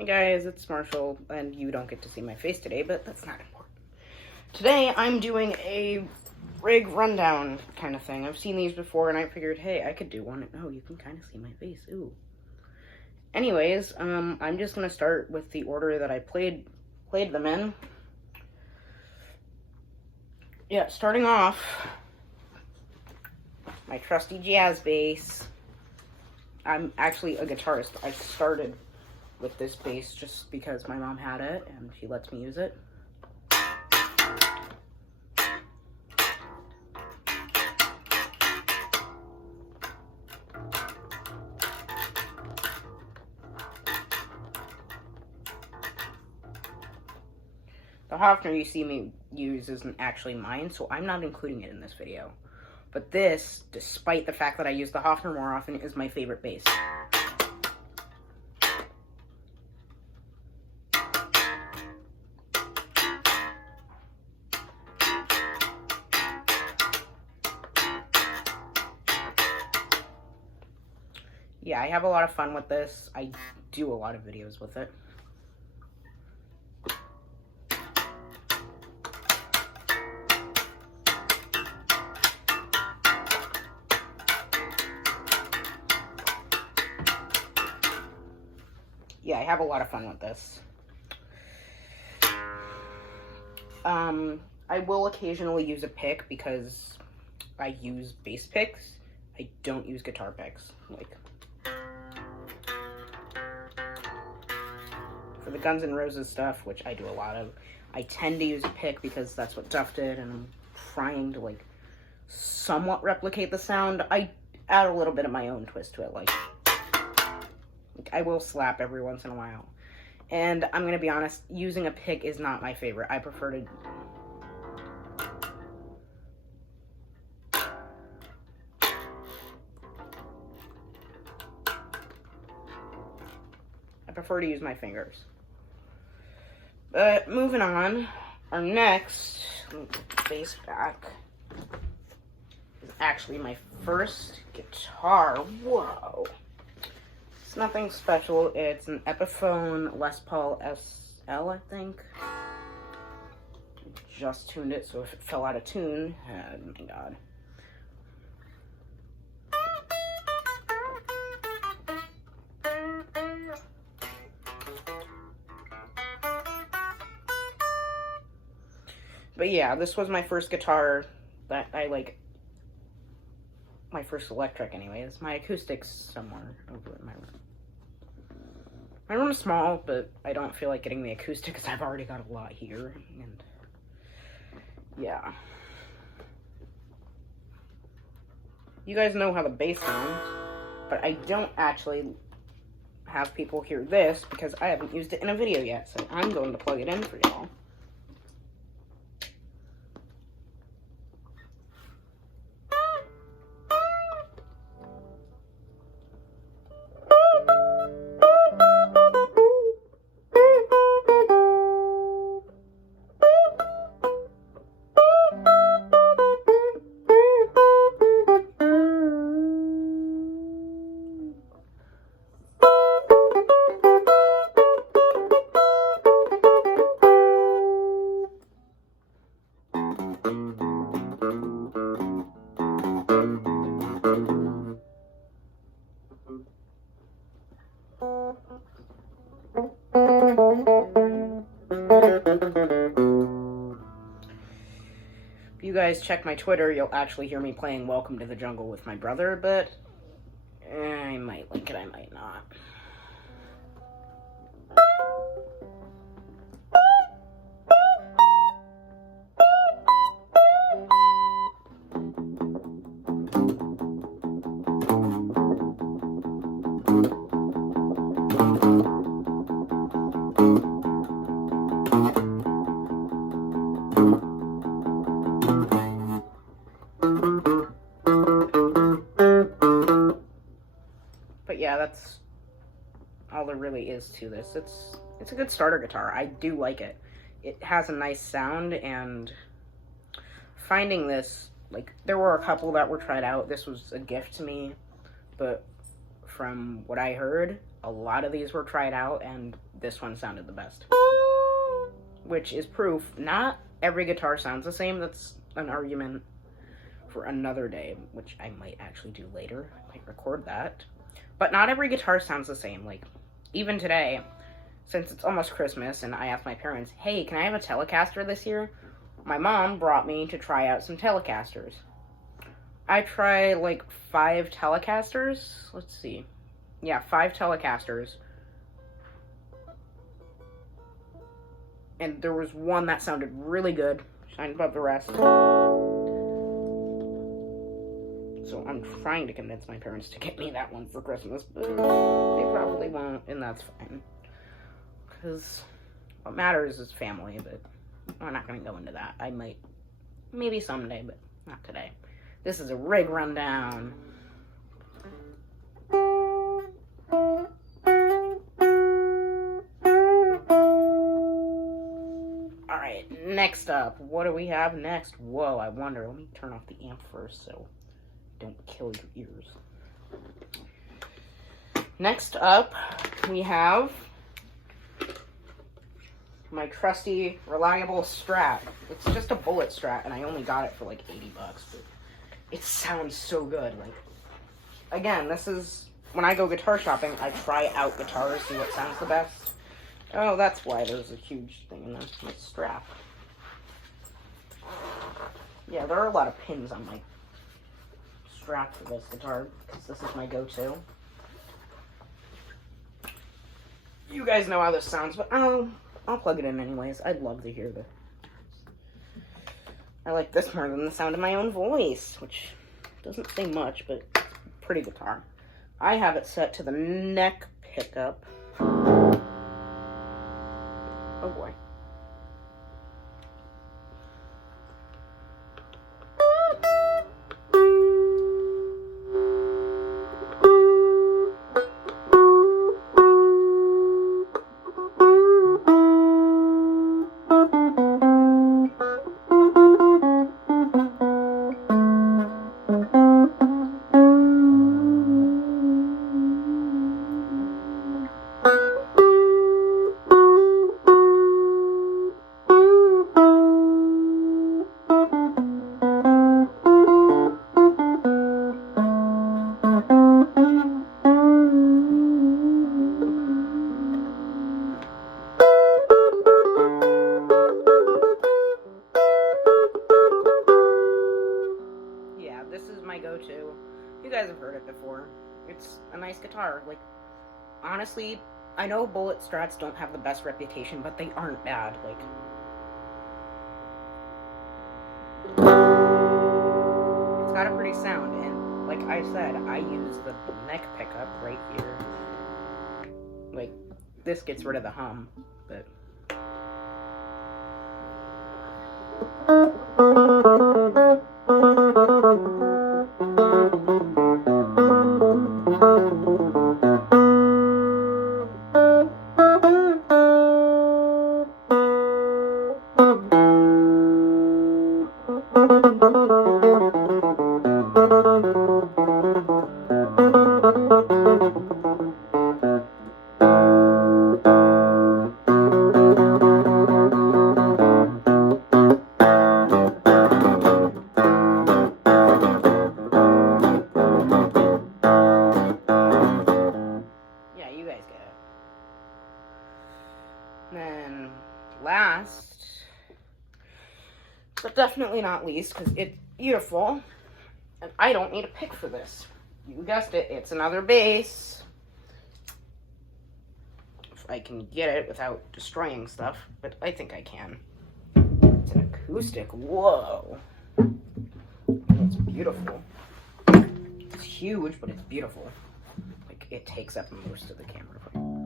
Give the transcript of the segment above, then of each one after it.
Hey guys, it's Marshall, and you don't get to see my face today, but that's not important. Today, I'm doing a rig rundown kind of thing. I've seen these before, and I figured, hey, I could do one. Oh, you can kind of see my face. Ooh. Anyways, I'm just gonna start with the order that I played them in. Yeah, starting off, my trusty jazz bass. I'm actually a guitarist. I started with this bass just because my mom had it and she lets me use it. The Hofner you see me use isn't actually mine, so I'm not including it in this video. But this, despite the fact that I use the Hofner more often, is my favorite bass. Yeah, I have a lot of fun with this. I do a lot of videos with it. Yeah, I have a lot of fun with this. I will occasionally use a pick because I use bass picks. I don't use guitar picks. Like, for the Guns N' Roses stuff, which I do a lot of, I tend to use a pick because that's what Duff did, and I'm trying to, like, somewhat replicate the sound. I add a little bit of my own twist to it, like I will slap every once in a while. And I'm gonna be honest, using a pick is not my favorite. I prefer to... use my fingers. But moving on, our next, let me put the bass back, is actually my first guitar. Whoa. It's nothing special. It's an Epiphone Les Paul SL, I think. Just tuned it, so if it fell out of tune, oh my god. But yeah, this was my first guitar that I like. My first electric, anyways. My acoustic's somewhere over in my room. My room is small, but I don't feel like getting the acoustic because I've already got a lot here. And yeah. You guys know how the bass sounds, but I don't actually have people hear this because I haven't used it in a video yet, so I'm going to plug it in for y'all. If you guys check my Twitter, you'll actually hear me playing Welcome to the Jungle with my brother, but I might link it, I might not. Yeah, that's all there really is to this. It's a good starter guitar. I do like it. It has a nice sound, and finding this, like, there were a couple that were tried out. This was a gift to me, but from what I heard, a lot of these were tried out, and this one sounded the best. Which is proof not every guitar sounds the same. That's an argument for another day, which I might actually do later. I might record that. But not every guitar sounds the same. Like, even today, since it's almost Christmas, and I asked my parents, hey, can I have a Telecaster this year? My mom brought me to try out some Telecasters. I tried, like, 5 Telecasters. Let's see. Yeah, 5 Telecasters. And there was one that sounded really good, shined above the rest. So I'm trying to convince my parents to get me that one for Christmas, but they probably won't, and that's fine. Because what matters is family, but I'm not going to go into that. I might, maybe someday, but not today. This is a rig rundown. Alright, next up. What do we have next? Whoa, I wonder. Let me turn off the amp first so don't kill your ears. Next up, we have my trusty, reliable Strat. It's just a bullet Strat, and I only got it for like $80, but it sounds so good. Like, again, this is, when I go guitar shopping, I try out guitars, see what sounds the best. Oh, that's why there's a huge thing in this, my strap. Yeah, there are a lot of pins on my strap for this guitar, because this is my go-to. You guys know how this sounds, but I'll plug it in anyways. I'd love to hear this. I like this more than the sound of my own voice, which doesn't say much, but pretty guitar. I have it set to the neck pickup. Oh boy. Go-to. You guys have heard it before. It's a nice guitar. Like, honestly, I know bullet Strats don't have the best reputation, but they aren't bad. Like, it's got a pretty sound, and like I said, I use the neck pickup right here. Like, this gets rid of the hum, but then last, but definitely not least, because it's beautiful, and I don't need a pick for this. You guessed it, it's another bass. If I can get it without destroying stuff, but I think I can. It's an acoustic, whoa. It's beautiful. It's huge, but it's beautiful. Like, it takes up most of the camera frame.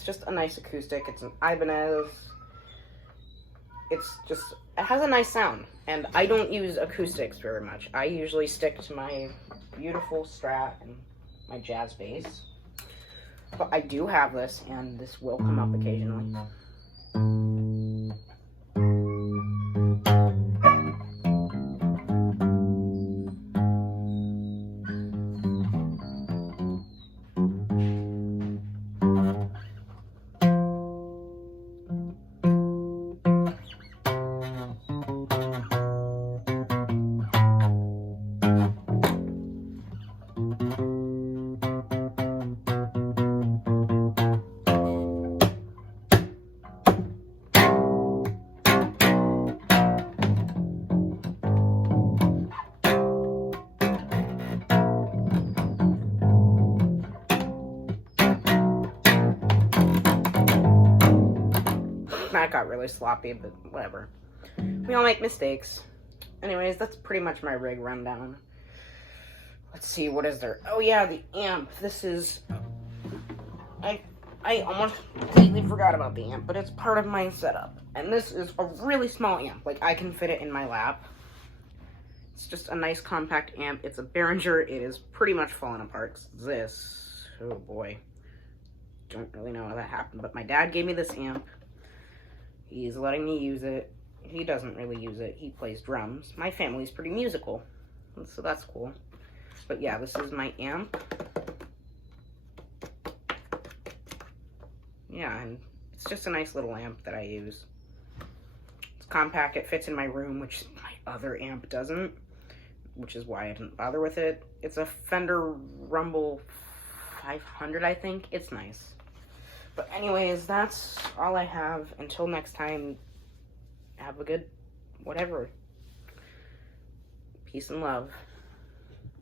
it's just a nice acoustic. It's an Ibanez. It has a nice sound, and I don't use acoustics very much. I usually stick to my beautiful Strat and my jazz bass. But I do have this, and this will come up occasionally. That got really sloppy, but whatever. We all make mistakes. Anyways, that's pretty much my rig rundown. Let's see, what is there? Oh yeah, the amp. This is... I almost completely forgot about the amp, but it's part of my setup. And this is a really small amp. Like, I can fit it in my lap. It's just a nice compact amp. It's a Behringer. It is pretty much falling apart. This, oh boy. Don't really know how that happened, but my dad gave me this amp. He's letting me use it. He doesn't really use it. He plays drums. My family's pretty musical, so that's cool. But yeah, this is my amp. Yeah, and it's just a nice little amp that I use. It's compact. It fits in my room, which my other amp doesn't, which is why I didn't bother with it. It's a Fender Rumble 500, I think. It's nice. But anyways, that's all I have. Until next time, have a good whatever. Peace and love.